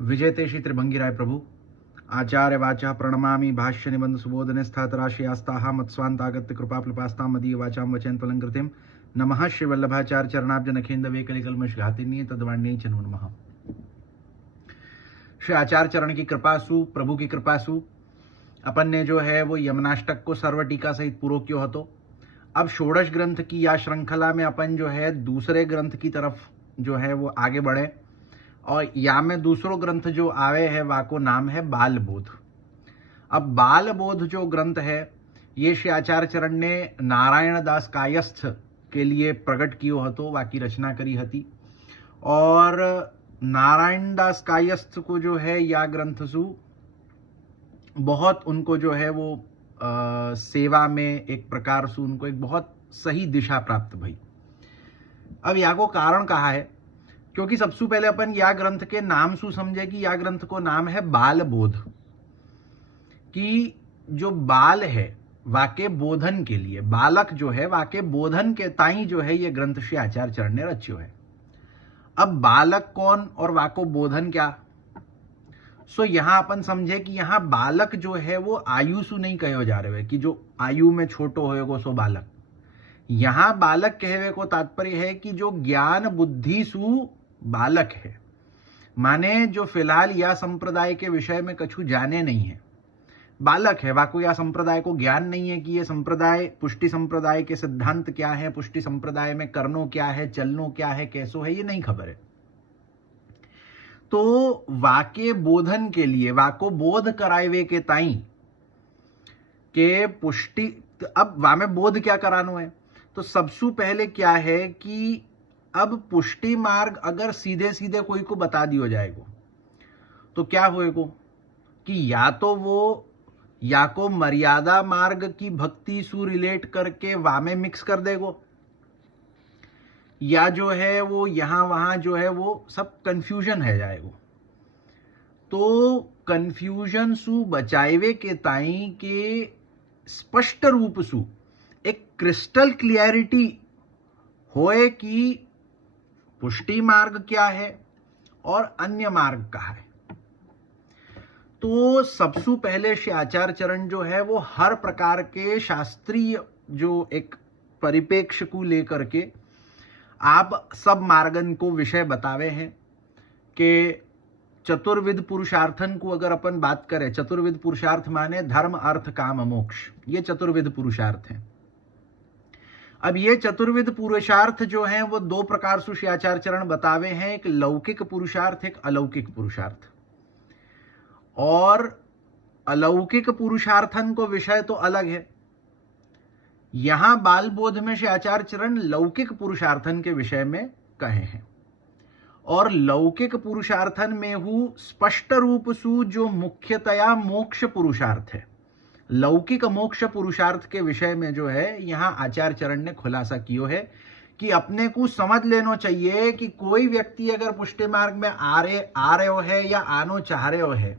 विजयते श्री त्रिभंगिराय प्रभु आचार्य वाचा प्रणमामि भाष्य निबंध सुबोधने स्थातराशयास्ताः मत्स्वान्तागत्य कृपाप्लपास्तां मदीय वाचां वचनत्वलंकृतिं नमः श्री वल्लभाचार्य चरणाब्जनखेंद वेकलिकल्मष घातिनी तद्वाण्यै च नमो नमः। श्री आचार्य चरण की कृपासु प्रभु की कृपासु अपन ने जो है वो यमनाष्टक को सर्व टीका सहित पूरो कियो हतो। अब षोडश ग्रंथ की या श्रृंखला में अपन जो है दूसरे ग्रंथ की तरफ जो है वो आगे बढ़े और या में दूसरो ग्रंथ जो आवे है वाको नाम है बाल बोध। अब बाल बोध जो ग्रंथ है ये श्री आचार्य चरण ने नारायण दास कायस्थ के लिए प्रकट कियो हतो, वाकी रचना करी हती। और नारायण दास कायस्थ को जो है या ग्रंथ सु बहुत उनको जो है वो सेवा में एक प्रकार से उनको एक बहुत सही दिशा प्राप्त भई। अब या को कारण कहा है क्योंकि सबसे पहले अपन या ग्रंथ के नाम सु समझे कि या ग्रंथ को नाम है बाल बोध, कि जो बाल है वाके बोधन के लिए, बालक जो है वाके बोधन के ताई जो है ये ग्रंथ श्री आचार्य चरण ने रच्यो है। अब बालक कौन और वाको बोधन क्या, सो यहां अपन समझे कि यहां बालक जो है वो आयु सु नहीं कहो जा रहे कि जो आयु में छोटो होएगो सो बालक। यहां बालक कहवे को तात्पर्य है कि जो ज्ञान बुद्धि सु बालक है, माने जो फिलहाल या संप्रदाय के विषय में कछु जाने नहीं है, बालक है, वाको या संप्रदाय को ज्ञान नहीं है कि ये संप्रदाय पुष्टि संप्रदाय के सिद्धांत क्या है, पुष्टि संप्रदाय में करनो क्या है, चलनो क्या है, कैसो है, ये नहीं खबर है। तो वाके बोधन के लिए वाको बोध करावे के ताई के पुष्टि, अब वामे बोध क्या करानो है, तो सबसे पहले क्या है कि अब पुष्टि मार्ग अगर सीधे सीधे कोई को बता दियो जाएगो तो क्या होएगो कि या तो वो या को मर्यादा मार्ग की भक्ति सु रिलेट करके वामे मिक्स कर देगो, या जो है वो यहां वहां जो है वो सब कंफ्यूजन है जाएगो। तो कंफ्यूजन सु बचावे के ताई के स्पष्ट रूप सु एक क्रिस्टल क्लियरिटी होए कि पुष्टि मार्ग क्या है और अन्य मार्ग कहाँ है। तो सबसे पहले श्री आचार्य चरण जो है वो हर प्रकार के शास्त्रीय जो एक परिपेक्ष को लेकर के आप सब मार्गन को विषय बतावे हैं कि चतुर्विध पुरुषार्थन को अगर अपन बात करें, चतुर्विध पुरुषार्थ माने धर्म अर्थ काम मोक्ष, ये चतुर्विध पुरुषार्थ हैं। अब ये चतुर्विध पुरुषार्थ जो हैं वो दो प्रकार से श्री आचार्य चरण बतावे हैं, एक लौकिक पुरुषार्थ एक अलौकिक पुरुषार्थ। और अलौकिक पुरुषार्थन को विषय तो अलग है, यहां बाल बोध में श्री आचार्य चरण लौकिक पुरुषार्थन के विषय में कहे हैं। और लौकिक पुरुषार्थन में हु स्पष्ट रूप सु जो मुख्यतया मोक्ष पुरुषार्थ है, लौकिक मोक्ष पुरुषार्थ के विषय में जो है यहां आचार्य चरण ने खुलासा कियो है कि अपने को समझ लेना चाहिए कि कोई व्यक्ति अगर पुष्टि मार्ग में आ रहे है या आनो चाह रहे है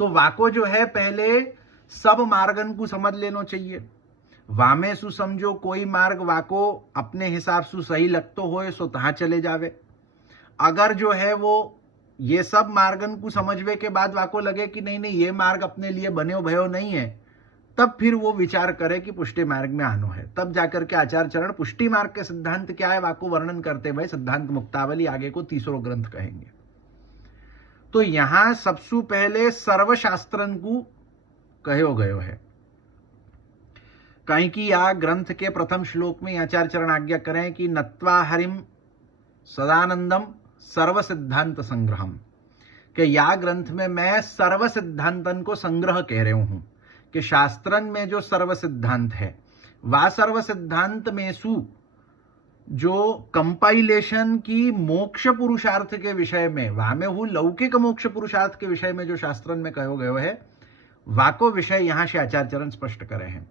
तो वाको जो है पहले सब मार्गन को समझ लेना चाहिए। वामे सु समझो कोई मार्ग वाको अपने हिसाब से सही लगतो होए सो तहां चले जावे। अगर जो है वो ये सब मार्गन को समझवे के बाद वाको लगे कि नहीं ये मार्ग अपने लिए बने भयो नहीं है, तब फिर वो विचार करे कि पुष्टि मार्ग में आनो है। तब जाकर के आचार्य चरण पुष्टि मार्ग के सिद्धांत क्या है वाको वर्णन करते भाई सिद्धांत मुक्तावली आगे को तीसरो ग्रंथ कहेंगे। तो यहां सबसे पहले सर्वशास्त्रन को कहो गयो है, कहीं कि या ग्रंथ के प्रथम श्लोक में आचार्य चरण आज्ञा करें कि नत्वा हरिम सदानंदम सर्व सिद्धांत संग्रहम, कि या ग्रंथ में मैं सर्व सिद्धांतन को संग्रह कह रहा हूं कि शास्त्रन में जो सर्व सिद्धांत है वा सर्व सिद्धांत में सु जो कंपाइलेशन की मोक्ष पुरुषार्थ के विषय में वामे हु लौकिक मोक्ष पुरुषार्थ के विषय में जो शास्त्रन में कहो गयो है वाको विषय यहां से आचार्य चरण स्पष्ट करे हैं।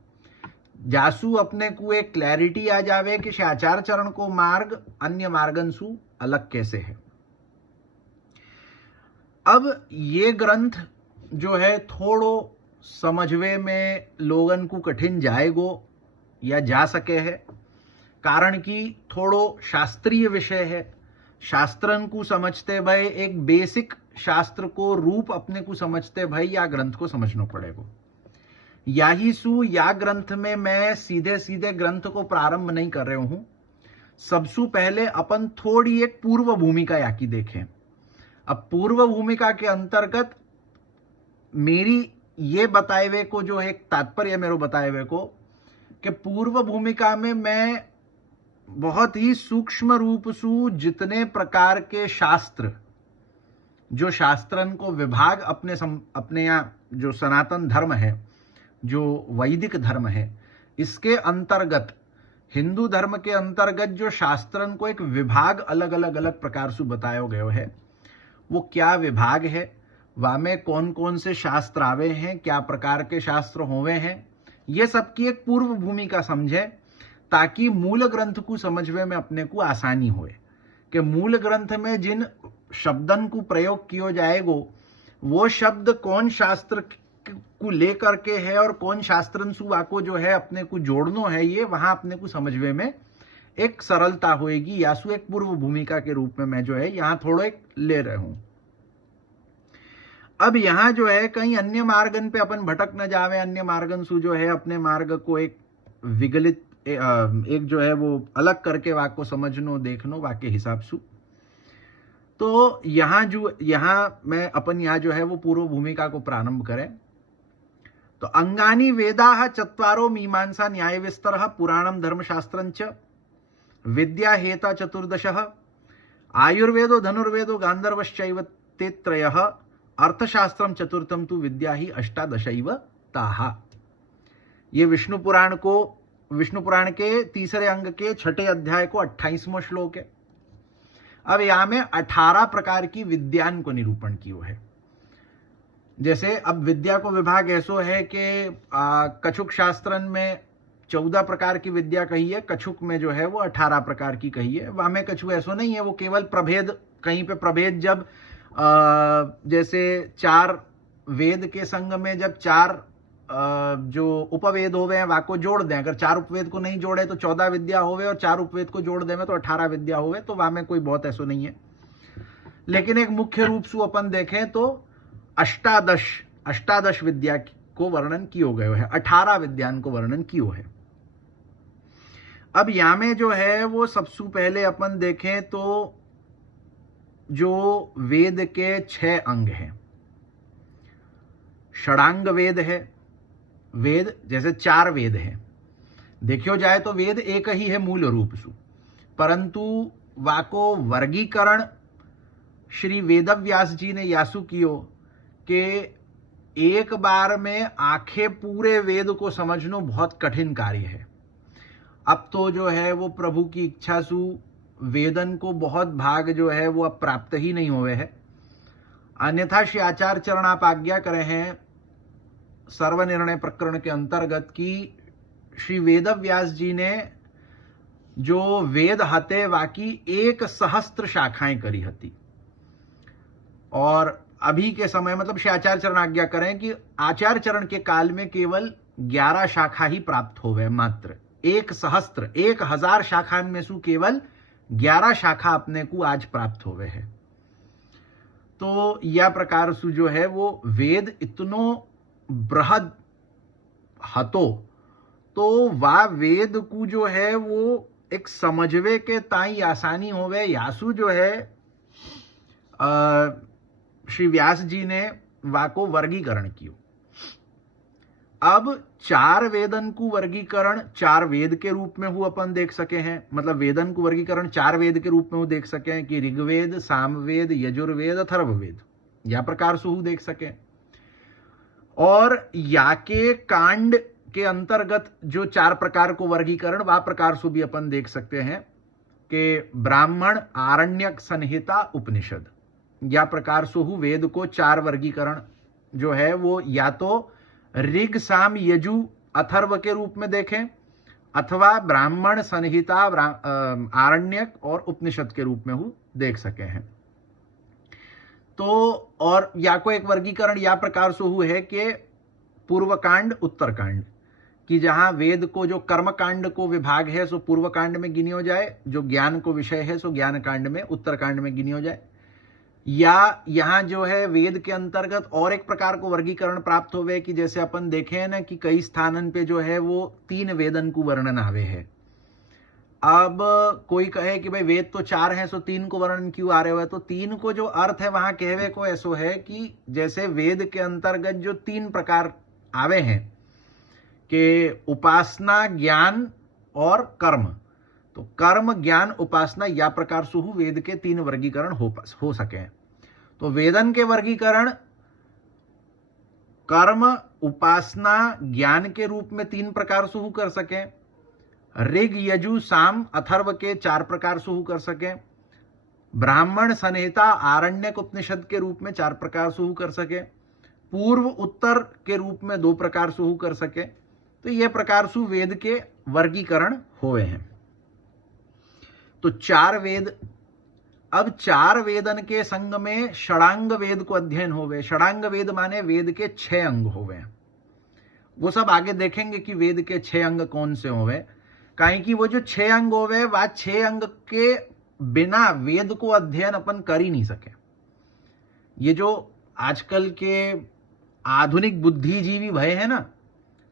जासु अपने को एक क्लैरिटी आ जावे कि आचार्य चरण को मार्ग अन्य मार्गन सु अलग कैसे है। अब ये ग्रंथ जो है थोड़ो समझवे में लोगन को कठिन जाएगो या जा सके है, कारण कि थोड़ो शास्त्रीय विषय है। शास्त्रन को समझते भय एक बेसिक शास्त्र को रूप अपने को समझते भाई, या ग्रंथ को समझना पड़ेगा। याही सु या ग्रंथ में मैं सीधे सीधे ग्रंथ को प्रारंभ नहीं कर रहे हूं। सबसे पहले अपन थोड़ी एक पूर्व भूमिका याकी देखें। अब पूर्व भूमिका के अंतर्गत मेरी ये बताए हुए को जो है एक तात्पर्य मेरे बताए हुए को कि पूर्व भूमिका में मैं बहुत ही सूक्ष्म रूप से जितने प्रकार के शास्त्र, जो शास्त्रन को विभाग अपने यहाँ जो सनातन धर्म है, जो वैदिक धर्म है, इसके अंतर्गत हिंदू धर्म के अंतर्गत जो शास्त्रन को एक विभाग अलग अलग प्रकार से बताया गया है, वो क्या विभाग है, वह में कौन कौन से शास्त्र आवे हैं, क्या प्रकार के शास्त्र होवे हैं, ये सबकी एक पूर्व भूमिका समझे, ताकि मूल ग्रंथ को समझने में अपने को आसानी होए कि मूल ग्रंथ में जिन शब्दन को प्रयोग किया जाएगा वो शब्द कौन शास्त्र को लेकर के है और कौन शास्त्रन सुवा को जो है अपने को जोड़ना है, ये वहां अपने को समझने में एक सरलता होएगी। यासु एक पूर्व भूमिका के रूप में मैं जो है यहां थोड़ा एक ले रहा हूं। अब यहां जो है कहीं अन्य मार्गन पे अपन भटक न जावे, अन्य मार्गन सु जो है अपने मार्ग को एक विगलित एक जो है वो अलग करके वाक को समझनो देखनो वाके हिसाब से। तो यहां मैं अपन यहां जो है वो पूर्व भूमिका को प्रारंभ करें। तो अंगानी वेदा चत्वारो मीमांसा न्याय विस्तर पुराणम धर्मशास्त्रंच विद्या हेता चतुर्दश आयुर्वेदो धनुर्वेदो गांधर्वश्चैव ते त्रयः अर्थशास्त्रम चतुर्थम तु विद्या ही अष्टादशैव ताहा। ये विष्णु पुराण के तीसरे अंग के छठे अध्याय को 28वां श्लोक है। अब यहां में 18 प्रकार की विद्यान को निरूपण किया है। जैसे अब विद्या को विभाग ऐसो है कि कछुक शास्त्रन में 14 प्रकार की विद्या कही है, कछुक में जो है वो 18 प्रकार की कही है। वहां में कछु ऐसो नहीं है, वो केवल प्रभेद, कहीं पे प्रभेद जब जैसे 4 वेद के संग में जब 4 जो उपवेद होवे हैं वाको जोड़ दें, अगर 4 उपवेद को नहीं जोड़े तो 14 विद्या होवे और 4 उपवेद को जोड़ दें तो 18 विद्या होवे, तो वहां में कोई बहुत ऐसो नहीं है। लेकिन एक मुख्य रूप से अपन देखें तो अष्टादश विद्या को वर्णन कियो गयो है, 18 विद्यान को वर्णन कियो है। अब यहां में जो है वो सबसे पहले अपन देखें तो जो वेद के 6 अंग हैं, षडांग वेद है। वेद जैसे 4 वेद हैं, देखियो जाए तो वेद एक ही है मूल रूप से, परंतु वाको वर्गीकरण श्री वेदव्यास जी ने यासु कियो कि एक बार में आंखें पूरे वेद को समझना बहुत कठिन कार्य है। अब तो जो है वो प्रभु की इच्छा सु वेदन को बहुत भाग जो है वो अब प्राप्त ही नहीं हुए है। अन्यथा श्री आचार्य चरण आप आज्ञा करे हैं सर्वनिर्णय प्रकरण के अंतर्गत की श्री वेदव्यास जी ने जो वेद हते वाकी 1,000 शाखाएं करी हती, और अभी के समय मतलब श्री आचार्य चरण आज्ञा करें कि आचार्य चरण के काल में केवल 11 शाखा ही प्राप्त होवे, मात्र 1,000 शाखा में से केवल 11 शाखा अपने को आज प्राप्त होवे है। तो यह प्रकार से जो है वो वेद इतनो बृहद हतो, तो वह वेद को जो है वो एक समझवे के ताई आसानी होवे, यासु जो है श्री व्यास जी ने वाको वर्गीकरण कियो। अब 4 वेदन को वर्गीकरण 4 वेद के रूप में वो अपन देख सके हैं, मतलब वेदन को वर्गीकरण 4 वेद के रूप में वो देख सके हैं कि ऋग्वेद, सामवेद, यजुर्वेद, अथर्ववेद, या प्रकार से वो देख सके। और याके कांड के अंतर्गत जो 4 प्रकार को वर्गीकरण वह प्रकार से भी अपन देख सकते हैं कि ब्राह्मण, आरण्यक, संहिता, उपनिषद, या प्रकार से हु वेद को 4 वर्गीकरण जो है वो या तो ऋग, साम, यजु, अथर्व के रूप में देखें, अथवा ब्राह्मण, संहिता, आरण्यक और उपनिषद के रूप में हु देख सके हैं। तो और या को एक वर्गीकरण या प्रकार से हुए है कि पूर्व कांड, उत्तर कांड, कि जहां वेद को जो कर्म कांड को विभाग है सो पूर्व कांड में गिनियो जाए, जो ज्ञान को विषय है सो ज्ञान कांड में, उत्तर कांड में गिनियो जाए। या यहाँ जो है वेद के अंतर्गत और एक प्रकार को वर्गीकरण प्राप्त होवे कि जैसे अपन देखे हैं ना कि कई स्थानन पे जो है वो 3 वेदन को वर्णन आवे है। अब कोई कहे कि भाई वेद तो 4 हैं, सो 3 को वर्णन क्यों आ रहे हो है, तो 3 को जो अर्थ है वहां कहवे को ऐसो है कि जैसे वेद के अंतर्गत जो 3 प्रकार आवे हैं कि उपासना, ज्ञान और कर्म, तो कर्म, ज्ञान, उपासना या प्रकार सुहु वेद के 3 वर्गीकरण हो सके। तो वेदन के वर्गीकरण कर्म, उपासना, ज्ञान के रूप में 3 प्रकार सुहु कर सके। ऋग, यजु, साम, अथर्व के 4 प्रकार सुहु कर सके। ब्राह्मण, संहिता, आरण्यक, उपनिषद के रूप में 4 प्रकार सुहु कर सके। पूर्व, उत्तर के रूप में 2 प्रकार सुहु कर सके। तो ये प्रकार सु वेद के वर्गीकरण हुए हैं। तो 4 वेद, अब 4 वेदन के संग में षडांग वेद को अध्ययन होवे। षडांग वेद माने वेद के 6 अंग होवे। वो सब आगे देखेंगे कि वेद के 6 अंग कौन से होवे, काहे कि वो जो 6 अंग होवे वह 6 अंग के बिना वेद को अध्ययन अपन कर ही नहीं सके। ये जो आजकल के आधुनिक बुद्धिजीवी भय है ना,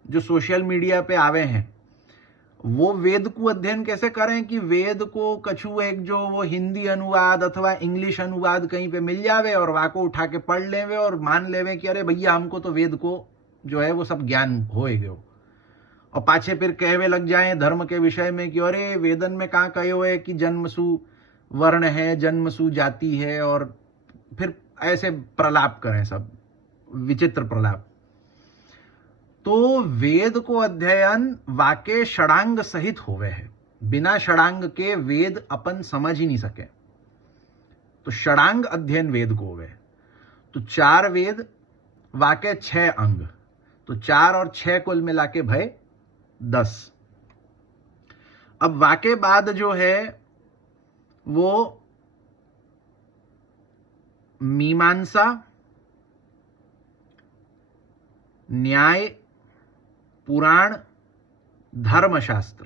जो सोशल मीडिया पे आवे हैं, वो वेद को अध्ययन कैसे करें कि वेद को कछु एक जो वो हिंदी अनुवाद अथवा इंग्लिश अनुवाद कहीं पे मिल जावे और वहाँ को उठा के पढ़ लेवे और मान लेवे कि अरे भैया हमको तो वेद को जो है वो सब ज्ञान होए गयो, और पाछे फिर कहवे लग जाए धर्म के विषय में कि अरे वेदन में कहाँ कहो है कि जन्मसु वर्ण है, जन्मसु जाति है, और फिर ऐसे प्रलाप करें, सब विचित्र प्रलाप। तो वेद को अध्ययन वाके षडांग सहित होवे है। बिना षडांग के वेद अपन समझ ही नहीं सके। तो षडांग अध्ययन वेद को होवे। तो 4 वेद वाके 6 अंग, तो 4 और 6 कुल मिला के भय 10। अब वाके बाद जो है वो मीमांसा, न्याय, पुराण, धर्मशास्त्र।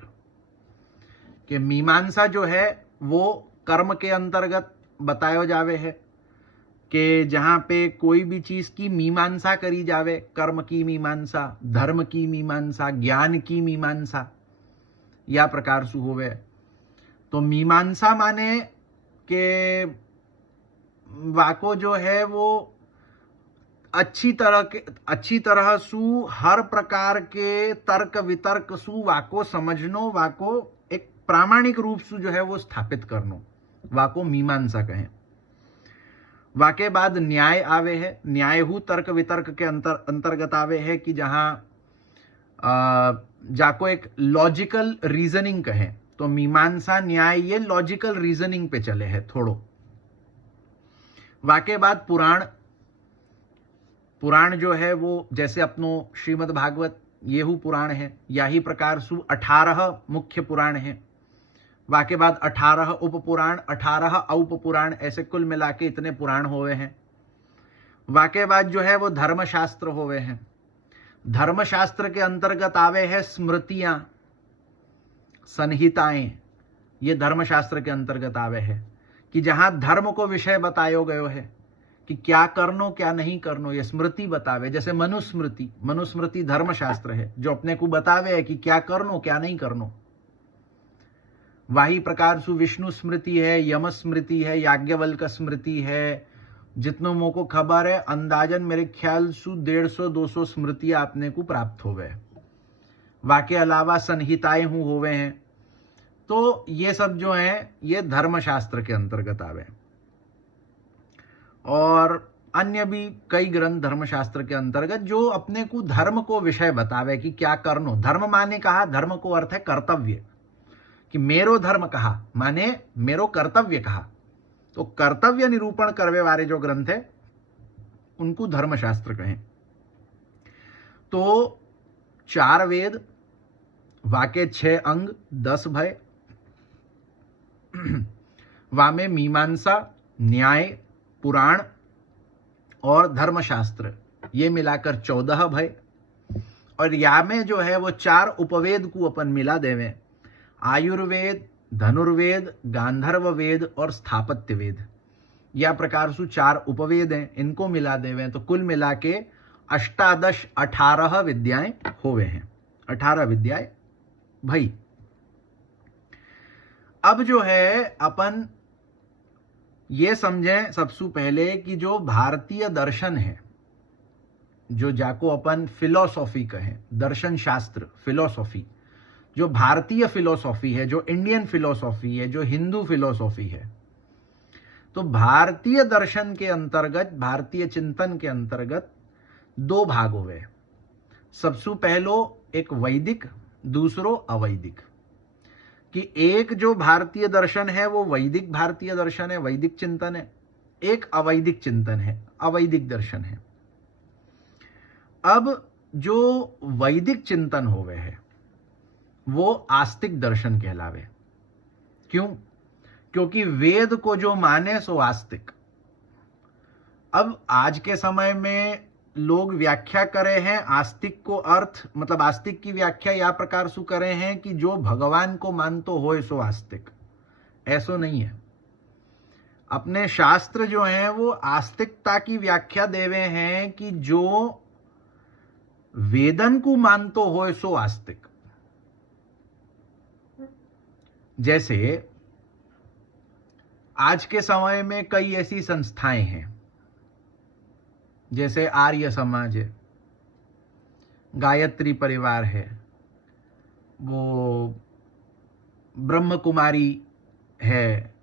कि मीमांसा जो है वो कर्म के अंतर्गत बतायो जावे है कि जहां पे कोई भी चीज की मीमांसा करी जावे, कर्म की मीमांसा, धर्म की मीमांसा, ज्ञान की मीमांसा, या प्रकार सु होवे। तो मीमांसा माने के वाको जो है वो अच्छी तरह सु हर प्रकार के तर्क वितर्क सु वाको समझनो, वाको एक प्रामाणिक रूप से जो है वो स्थापित करनो, वाको मीमांसा कहें। वाके बाद न्याय आवे है। न्याय हु तर्क वितर्क के अंतर्गत आवे है कि जहां जाको एक लॉजिकल रीजनिंग कहें। तो मीमांसा, न्याय ये लॉजिकल रीजनिंग पे चले हैं थोड़ो। वाके बाद पुराण। पुराण जो है वो जैसे अपनो श्रीमद् भागवत येहू पुराण है, या ही प्रकार सु 18 मुख्य पुराण है। वाके बाद 18 उपपुराण, 18 औपपुराण, ऐसे कुल मिला के इतने पुराण होवे हैं। वाके बाद जो है वो धर्मशास्त्र होवे हैं। धर्मशास्त्र के अंतर्गत आवे है स्मृतियां, संहिताएं, ये धर्मशास्त्र के अंतर्गत आवे है कि जहां धर्म को विषय बतायो गयो है कि क्या करनो क्या नहीं करनो, ये स्मृति बतावे। जैसे मनुस्मृति, मनुस्मृति धर्मशास्त्र है जो अपने को बतावे है कि क्या करनो क्या नहीं करनो। वाही प्रकार सु विष्णु स्मृति है, यम स्मृति है, याज्ञवल्क स्मृति है। जितनों मो को खबर है अंदाजन मेरे ख्याल सु 150-200 स्मृतियां आपने को प्राप्त हो गए। वाके अलावा संहिताएं होवे हैं। तो ये सब जो है ये धर्मशास्त्र के अंतर्गत आवे। और अन्य भी कई ग्रंथ धर्मशास्त्र के अंतर्गत जो अपने को धर्म को विषय बतावे कि क्या करनो। धर्म माने कहा, धर्म को अर्थ है कर्तव्य, कि मेरो धर्म कहा माने मेरो कर्तव्य कहा। तो कर्तव्य निरूपण करवे वाले जो ग्रंथ है उनको धर्मशास्त्र कहें। तो 4 वेद, वाके 6 अंग, 10 भय, वामे मीमांसा, न्याय, पुराण और धर्मशास्त्र, ये मिलाकर 14 भय। और या में जो है वो 4 उपवेद को अपन मिला देवें, आयुर्वेद, धनुर्वेद, गांधर्व वेद और स्थापत्य वेद। या प्रकार सु 4 उपवेद हैं, इनको मिला देवे तो कुल मिला के 18 विद्याएं होवे हैं। 18 विद्याएं भाई। अब जो है अपन ये समझें सबसे पहले कि जो भारतीय दर्शन है, जो जाको अपन फिलॉसॉफी कहें, दर्शन शास्त्र फिलॉसॉफी, जो भारतीय फिलॉसॉफी है, जो इंडियन फिलॉसॉफी है, जो हिंदू फिलॉसॉफी है, तो भारतीय दर्शन के अंतर्गत, भारतीय चिंतन के अंतर्गत 2 भाग हुए। सबसे पहलो एक वैदिक, दूसरो अवैदिक। कि एक जो भारतीय दर्शन है वो वैदिक भारतीय दर्शन है, वैदिक चिंतन है, एक अवैदिक चिंतन है, अवैदिक दर्शन है। अब जो वैदिक चिंतन होवे है वो आस्तिक दर्शन कहलावे। क्यों? क्योंकि वेद को जो माने सो आस्तिक। अब आज के समय में लोग व्याख्या करे हैं आस्तिक को, अर्थ मतलब आस्तिक की व्याख्या या प्रकार से करे हैं कि जो भगवान को मानतो होए सो आस्तिक। ऐसो नहीं है। अपने शास्त्र जो हैं वो आस्तिकता की व्याख्या देवे हैं कि जो वेदन को मानतो होए सो आस्तिक। जैसे आज के समय में कई ऐसी संस्थाएं हैं, जैसे आर्य समाज है, गायत्री परिवार है, वो ब्रह्म कुमारी है,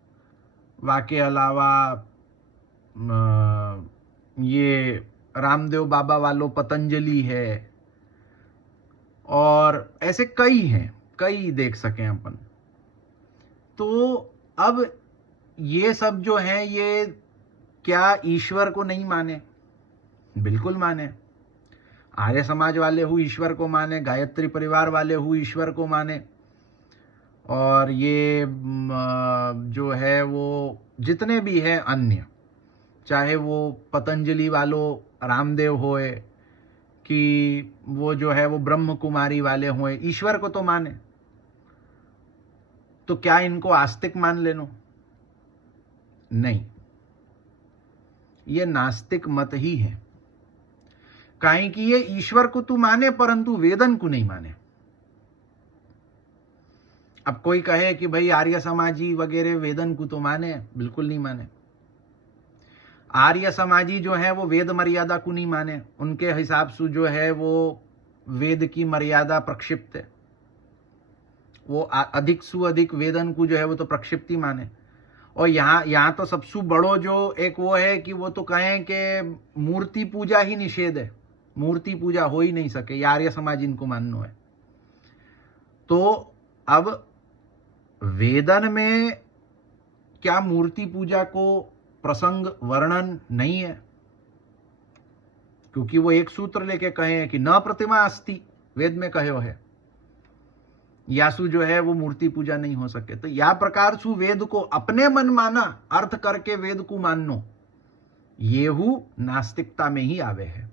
वाके अलावा ये रामदेव बाबा वालों पतंजलि है, और ऐसे कई हैं, कई देख सकें अपन। तो अब ये सब जो हैं ये क्या ईश्वर को नहीं माने? बिल्कुल माने। आर्य समाज वाले हु ईश्वर को माने, गायत्री परिवार वाले हु ईश्वर को माने, और ये जो है वो जितने भी हैं अन्य, चाहे वो पतंजलि वालों रामदेव होए कि वो जो है वो ब्रह्म कुमारी वाले होए, ईश्वर को तो माने। तो क्या इनको आस्तिक मान लेनो? नहीं, ये नास्तिक मत ही है। काहे कि ये ईश्वर को तो माने परंतु वेदन को नहीं माने। अब कोई कहे कि भाई आर्य समाजी वगैरह वेदन को तो माने, बिल्कुल नहीं माने। आर्य समाजी जो है वो वेद मर्यादा को नहीं माने। उनके हिसाब से जो है वो वेद की मर्यादा प्रक्षिप्त है, वो अधिक से अधिक वेदन को जो है वो तो प्रक्षिप्ति माने। और यहाँ तो सबसे बड़ो जो एक वो है कि वो तो कहें कि मूर्ति पूजा ही निषेध है, मूर्ति पूजा हो ही नहीं सके, ये आर्य समाज इनको मानना है। तो अब वेदन में क्या मूर्ति पूजा को प्रसंग वर्णन नहीं है? क्योंकि वो एक सूत्र लेके कहे हैं कि न प्रतिमा अस्ति, वेद में कहो है, यासु जो है वो मूर्ति पूजा नहीं हो सके। तो या प्रकार सु वेद को अपने मन माना अर्थ करके वेद को माननो, येहू नास्तिकता में ही आवे है।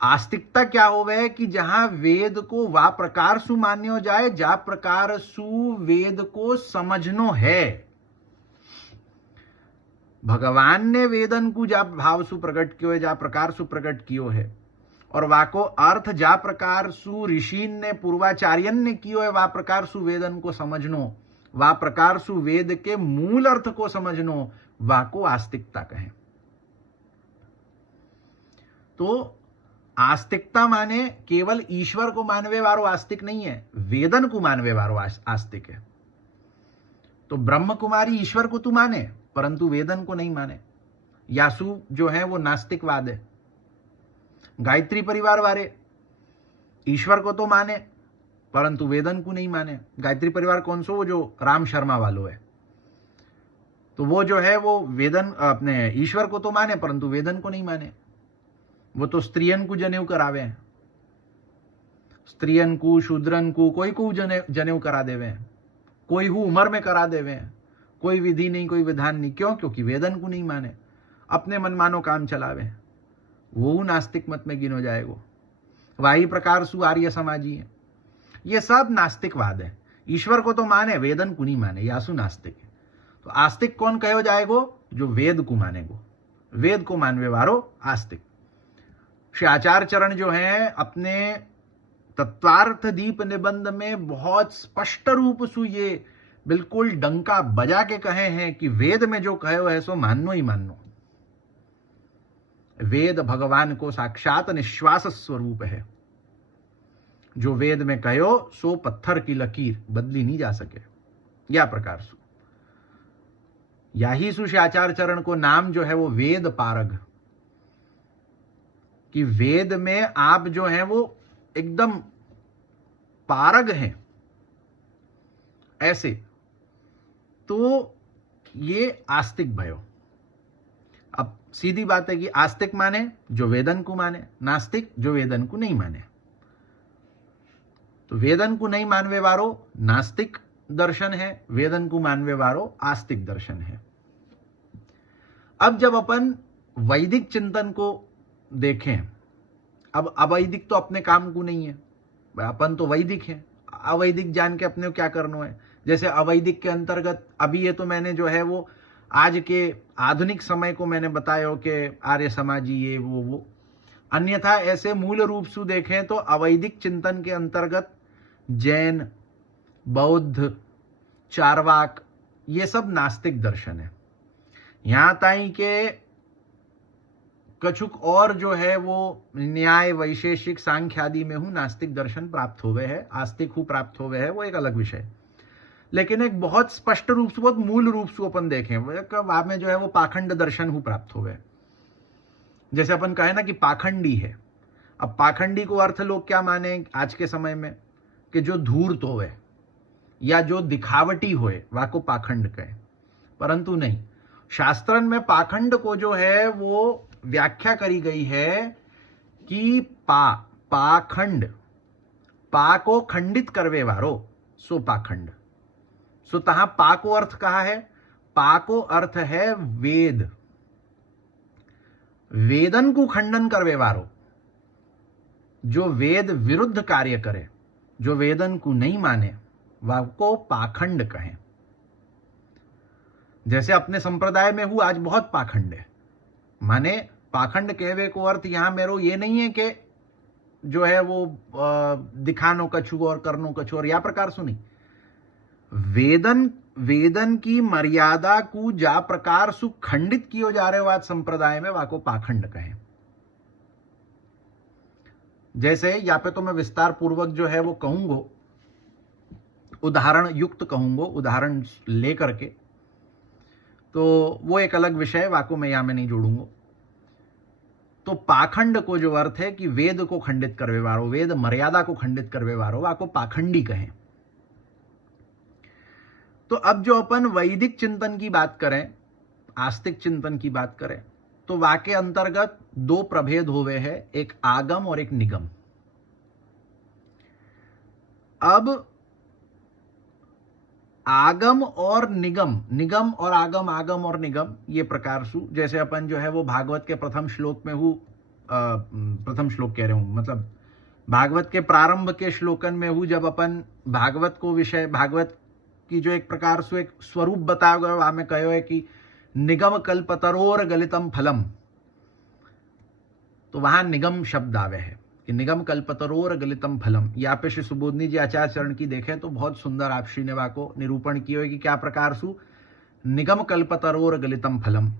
आस्तिकता क्या होवे कि जहां वेद को वा प्रकार सु मान्यो जाए, जा प्रकार सु वेद को समझनो है। भगवान ने वेदन को जा भाव सु प्रकट कियो है, जा प्रकार सु प्रकट कियो है, और वाको अर्थ जा प्रकार सु ऋषिन ने पूर्वाचार्यन ने कियो है, वा प्रकार सु वेदन को समझनो, वा प्रकार सु वेद के मूल अर्थ को समझनो, वाको आस्तिकता कहें। तो आस्तिकता माने केवल ईश्वर को मानवे वारो आस्तिक नहीं है, वेदन को मानवे वारो आस्तिक है। तो ब्रह्म कुमारी ईश्वर को तो माने परंतु वेदन को नहीं माने, यासु जो है वो नास्तिकवाद है। गायत्री परिवार वाले ईश्वर को तो माने परंतु वेदन को नहीं माने। गायत्री परिवार कौन सो? वो जो राम शर्मा वालों है, तो वो जो है वो वेदन अपने ईश्वर को तो माने परंतु वेदन को नहीं माने। वो तो स्त्रियन को जनेऊ करावे हैं, स्त्रियन को, शूद्रन को, कोई को जनेऊ करा देवे हैं, कोई हु उम्र में करा देवे हैं, कोई विधि नहीं, कोई विधान नहीं। क्यों? क्योंकि वेदन को नहीं माने, अपने मनमानो काम चलावे, वो नास्तिक मत में गिनो जाएगो। वही प्रकार सु आर्य समाजी है, ये सब नास्तिकवाद है। ईश्वर को तो माने, वेदन को नहीं माने, यासु नास्तिक है। तो आस्तिक कौन कहो जाएगो? जो वेद को माने गो, वेद को मानवे वारो आस्तिक। श्री आचार्य चरण जो है अपने तत्वार्थ दीप निबंध में बहुत स्पष्ट रूप से ये बिल्कुल डंका बजा के कहे हैं कि वेद में जो कहे है सो मानो ही मानो। वेद भगवान को साक्षात निश्वास स्वरूप है। जो वेद में कहो सो पत्थर की लकीर बदली नहीं जा सके। या प्रकार सु या ही श्री आचार्य चरण को नाम जो है वो वेद पारग, कि वेद में आप जो है वो एकदम पारग हैं ऐसे। तो ये आस्तिक भयो। अब सीधी बात है कि आस्तिक माने जो वेदन को माने, नास्तिक जो वेदन को नहीं माने। तो वेदन को नहीं मानवे वारो नास्तिक दर्शन है, वेदन को मानवे वारो आस्तिक दर्शन है। अब जब अपन वैदिक चिंतन को देखें, अब अवैदिक तो अपने काम को नहीं है, अपन तो वैदिक है। अवैदिक जान के अपने को क्या करना है। जैसे अवैदिक के अंतर्गत अभी ये तो मैंने जो है वो आज के आधुनिक समय को मैंने बताया हो कि आर्य समाजी ये वो। अन्यथा ऐसे मूल रूप से देखें तो अवैदिक चिंतन के अंतर्गत जैन, बौद्ध, चारवाक ये सब नास्तिक दर्शन है। यहां ताई के कछुक और जो है वो न्याय, वैशेषिक, सांख्य आदि में हूं नास्तिक दर्शन प्राप्त हुए है, आस्तिक हूं प्राप्त हुए है, वो एक अलग विषय। लेकिन एक बहुत स्पष्ट रूप से, बहुत मूल रूप से अपन देखें वहां में जो है वो पाखंड दर्शन हूं प्राप्त हुए। जैसे अपन कहे ना कि पाखंडी है। अब पाखंडी को अर्थ लोग क्या माने आज के समय में कि जो धूर्त होवे या जो दिखावटी होए वह को पाखंड कहे, परंतु नहीं। शास्त्रन में पाखंड को जो है वो व्याख्या करी गई है कि पाखंड, पा को खंडित करवे वारो सो पाखंड। सो तहां पा को अर्थ कहा है, पा को अर्थ है वेद। वेदन को खंडन करवे वारो, जो वेद विरुद्ध कार्य करे, जो वेदन को नहीं माने वह को पाखंड कहें। जैसे अपने संप्रदाय में हूं आज बहुत पाखंड है, माने पाखंड कहवे को अर्थ यहां मेरो ये नहीं है कि जो है वो दिखानो कछु और करनो कछु और या प्रकार सुनी। वेदन की मर्यादा को जा प्रकार सु खंडित कियो जा रहे हो आज संप्रदाय में वाको पाखंड कहें। जैसे यहाँ पे तो मैं विस्तार पूर्वक जो है वो कहूंगा, उदाहरण युक्त कहूंगा, उदाहरण लेकर के, तो वो एक अलग विषय, वाको मैं यहां में नहीं जोड़ूंगा। तो पाखंड को जो अर्थ है कि वेद को खंडित करवे वारो, वेद मर्यादा को खंडित करवे वारो, वाको पाखंडी कहें। तो अब जो अपन वैदिक चिंतन की बात करें, आस्तिक चिंतन की बात करें, तो वाके अंतर्गत दो प्रभेद हुए हैं, एक आगम और एक निगम। अब आगम और निगम, निगम और आगम, आगम और निगम, ये प्रकार सु जैसे अपन जो है वो भागवत के प्रथम श्लोक में हूं, प्रथम श्लोक कह रहे हूं, मतलब भागवत के प्रारंभ के श्लोकन में हूं, जब अपन भागवत को विषय, भागवत की जो एक प्रकार से एक स्वरूप बताया गया, वहां में कहो है कि निगम कल्पतरोर गलितम फलम। तो वहां निगम शब्द आवे है कि निगम कल्पतरोर गलितम फलम। यहाँ पे श्री सुबोधनी जी आचार्य चरण की देखें तो बहुत सुंदर आप श्रीनेवा को निरूपण किए हुए कि क्या प्रकार सु निगम कल्पतरोर गलितम फलम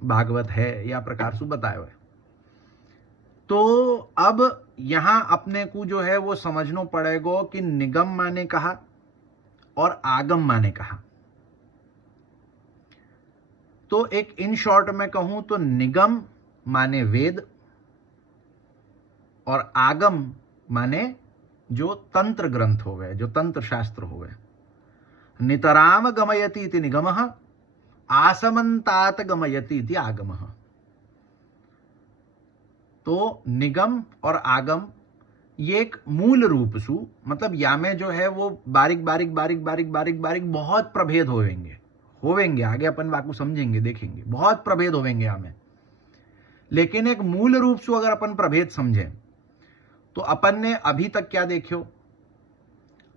भागवत है, या प्रकार सु बताए हुए। तो अब यहां अपने को जो है वो समझना पड़ेगा कि निगम माने कहा और आगम माने कहा। तो एक इन शॉर्ट में कहूं तो निगम माने वेद और आगम माने जो तंत्र ग्रंथ हो गए, जो तंत्र शास्त्र हो गए। नितराम गमयति इति निगमः, आसमन्तात गमयति इति आगमः। तो निगम और आगम ये एक मूल रूप सु, मतलब या में जो है वो बारीक बारीक बारीक बारीक बारीक बारीक बहुत प्रभेद होवेंगे, आगे अपन वाकू समझेंगे, देखेंगे, बहुत प्रभेद होवेंगे या में। लेकिन एक मूल रूप से अगर अपन प्रभेद समझें तो अपन ने अभी तक क्या देखियो,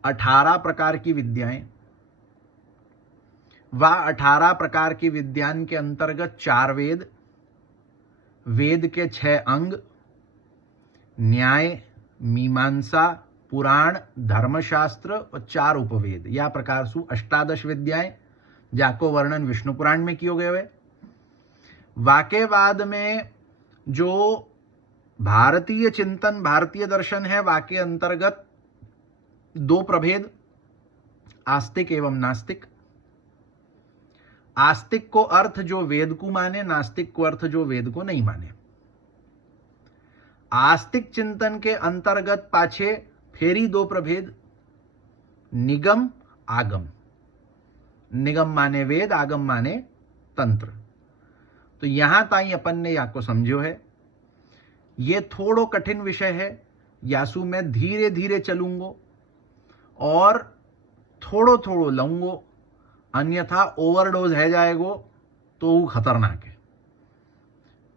18 प्रकार की विद्याएं, व 18 प्रकार की विद्यान के अंतर्गत 4 वेद, वेद के 6 अंग, न्याय, मीमांसा, पुराण, धर्मशास्त्र और 4 उपवेद, या प्रकार सु 18 विद्याएं, जाको वर्णन विष्णु पुराण में किए गए हुए। वाके बाद में जो भारतीय चिंतन, भारतीय दर्शन है, वाके अंतर्गत 2 प्रभेद, आस्तिक एवं नास्तिक। आस्तिक को अर्थ जो वेद को माने, नास्तिक को अर्थ जो वेद को नहीं माने। आस्तिक चिंतन के अंतर्गत पाछे फेरी 2 प्रभेद, निगम, आगम। निगम माने वेद, आगम माने तंत्र। तो यहां ताई अपन ने या को समझो है। ये थोड़ो कठिन विषय है, यासु मैं धीरे धीरे चलूंगो और थोड़ो थोड़ो लूंगो, अन्यथा ओवरडोज है जाएगो तो वो खतरनाक है।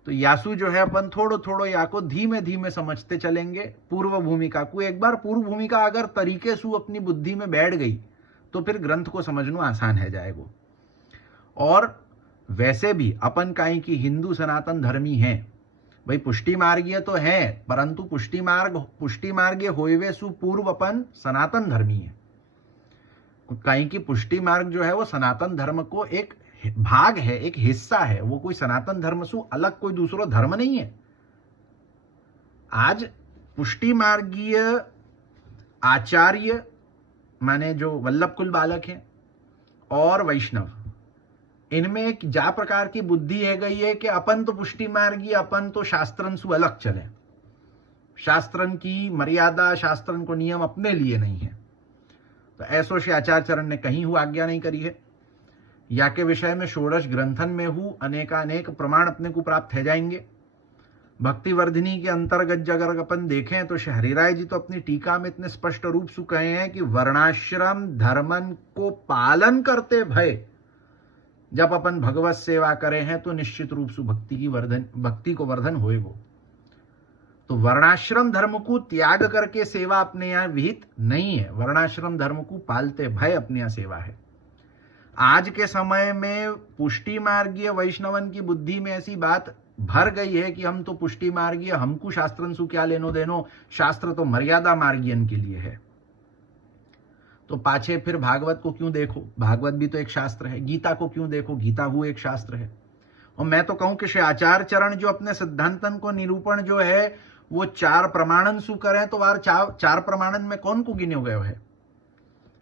तो यासु जो है अपन थोड़ो थोड़ो या को धीमे धीमे समझते चलेंगे। पूर्व भूमिका को एक बार पूर्व भूमिका अगर तरीके से अपनी बुद्धि में बैठ गई तो फिर ग्रंथ को समझना आसान है जाएगो। और वैसे भी अपन काई की हिंदू सनातन धर्मी हैं भाई, पुष्टि मार्गीय तो है, परंतु पुष्टि मार्गीय होइवे सु पूर्व अपन सनातन धर्मी है। कहीं की पुष्टि मार्ग जो है वो सनातन धर्म को एक भाग है, एक हिस्सा है। वो कोई सनातन धर्म सु अलग कोई दूसरा धर्म नहीं है। आज पुष्टि मार्गीय आचार्य माने जो वल्लभ कुल बालक हैं और वैष्णव, इनमें एक जा प्रकार की बुद्धि है गई है कि अपन तो पुष्टि मार्गी, अपन तो शास्त्रन सु अलग चले, शास्त्रन की मर्यादा, शास्त्रन को नियम अपने लिए नहीं है। तो ऐसो से आचार्य चरण ने कहीं हुआ आज्ञा नहीं करी है। या के विषय में षोडश ग्रंथन में हूँ अनेकानेक प्रमाण अपने को प्राप्त है जाएंगे। भक्तिवर्धिनी के अंतर्गत अगर अपन देखें तो हरिराय जी तो अपनी टीका में इतने स्पष्ट रूप से कहे हैं कि वर्णाश्रम धर्मन को पालन करते भय जब अपन भगवत सेवा करें हैं तो निश्चित रूप से भक्ति को वर्धन होएगो। तो वर्णाश्रम धर्म को त्याग करके सेवा अपने यहां विहित नहीं है। वर्णाश्रम धर्म को पालते भय अपने यहां सेवा है। आज के समय में पुष्टि मार्गीय वैष्णवन की बुद्धि में ऐसी बात भर गई है कि हम तो पुष्टि मार्गीय, हमको शास्त्रन सु क्या लेनो देनो, शास्त्र तो मर्यादा मार्गीयन के लिए है। तो पाछे फिर भागवत को क्यों देखो, भागवत भी तो एक शास्त्र है। गीता को क्यों देखो, गीता वो एक शास्त्र है। और मैं तो कहूं कि श्री आचार्य चरण जो अपने सिद्धांतन को निरूपण जो है वो 4 प्रमाणन सु करें तो वार 4 प्रमाणन में कौन को गिने गए है?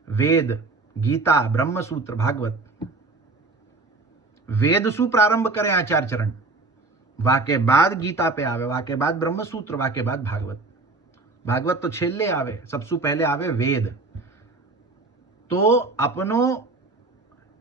वेद, गीता, ब्रह्म सूत्र, भागवत। वेद सु प्रारंभ करें आचार्य चरण, वाके बाद गीता पे आवे, वाके बाद ब्रह्म सूत्र, वाके बाद भागवत। भागवत तो छेले आवे, सबसे पहले आवे वेद। तो अपनो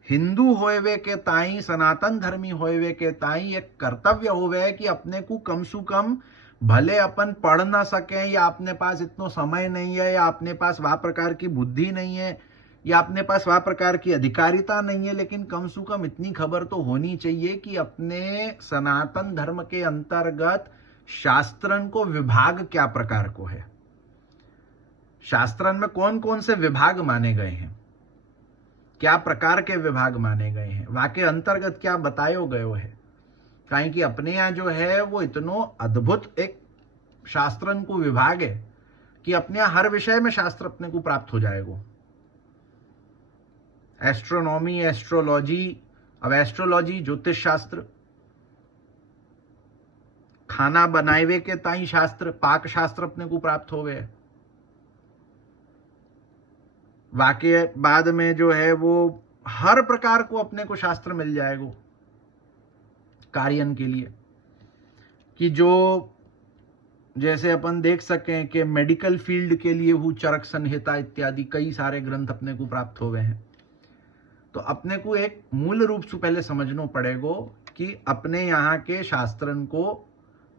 हिंदू होवे के ताई, सनातन धर्मी होवे के ताई एक कर्तव्य होवे कि अपने को कम से कम, भले अपन पढ़ ना सके या अपने पास इतना समय नहीं है या अपने पास वह प्रकार की बुद्धि नहीं है या अपने पास वह प्रकार की अधिकारिता नहीं है, लेकिन कम से कम इतनी खबर तो होनी चाहिए कि अपने सनातन धर्म के अंतर्गत शास्त्रन को विभाग क्या प्रकार को है, शास्त्रन में कौन कौन से विभाग माने गए हैं, क्या प्रकार के विभाग माने गए हैं, वाके अंतर्गत क्या बतायो गयो है। काहे कि अपने यहाँ जो है वो इतनो अद्भुत एक शास्त्रन को विभाग है कि अपने यहाँ हर विषय में शास्त्र अपने को प्राप्त हो जाएगा। एस्ट्रोनॉमी, एस्ट्रोलॉजी, अब एस्ट्रोलॉजी ज्योतिष शास्त्र, खाना बनाए के ताई शास्त्र, पाक शास्त्र अपने को प्राप्त हो गए। वाके बाद में जो है वो हर प्रकार को अपने को शास्त्र मिल जाएगा कार्यन के लिए। कि जो जैसे अपन देख सकें कि मेडिकल फील्ड के लिए वो चरक संहिता इत्यादि कई सारे ग्रंथ अपने को प्राप्त हो गए हैं। तो अपने को एक मूल रूप से पहले समझना पड़ेगा कि अपने यहाँ के शास्त्रन को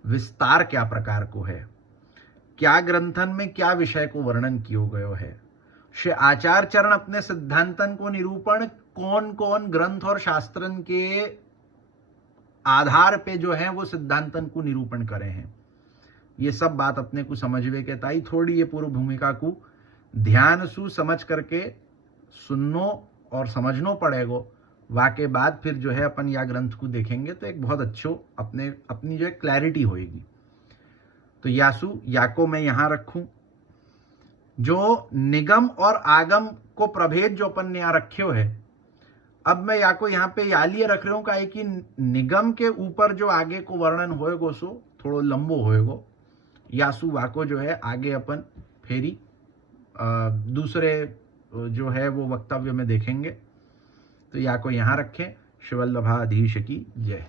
विस्तार क्या प्रकार को है, क्या ग्रंथन में क्या विषय को वर्णन किया गयो है। श्री आचार्य चरण अपने सिद्धांतन को निरूपण कौन कौन ग्रंथ और शास्त्रन के आधार पे जो है वो सिद्धांतन को निरूपण करे हैं। ये सब बात अपने को समझवे के ताई थोड़ी ये पूर्व भूमिका को ध्यान सु समझ करके सुननो और समझनो पड़ेगा वा के बाद फिर जो है अपन या ग्रंथ को देखेंगे तो एक बहुत अच्छो अपनी जो है क्लैरिटी होएगी। तो यासु या को मैं यहां रखूं। जो निगम और आगम को प्रभेद जो अपन ने यहां रखे है, अब मैं या को यहाँ पे या लिए रख रहा हूं का कि निगम के ऊपर जो आगे को वर्णन होएगो सो थोड़ो लंबो होएगो। यासु वाको जो है आगे अपन फेरी दूसरे जो है वो वक्तव्य में देखेंगे। तो या को यहाँ रखें। शिवल्लभाधीश की जय।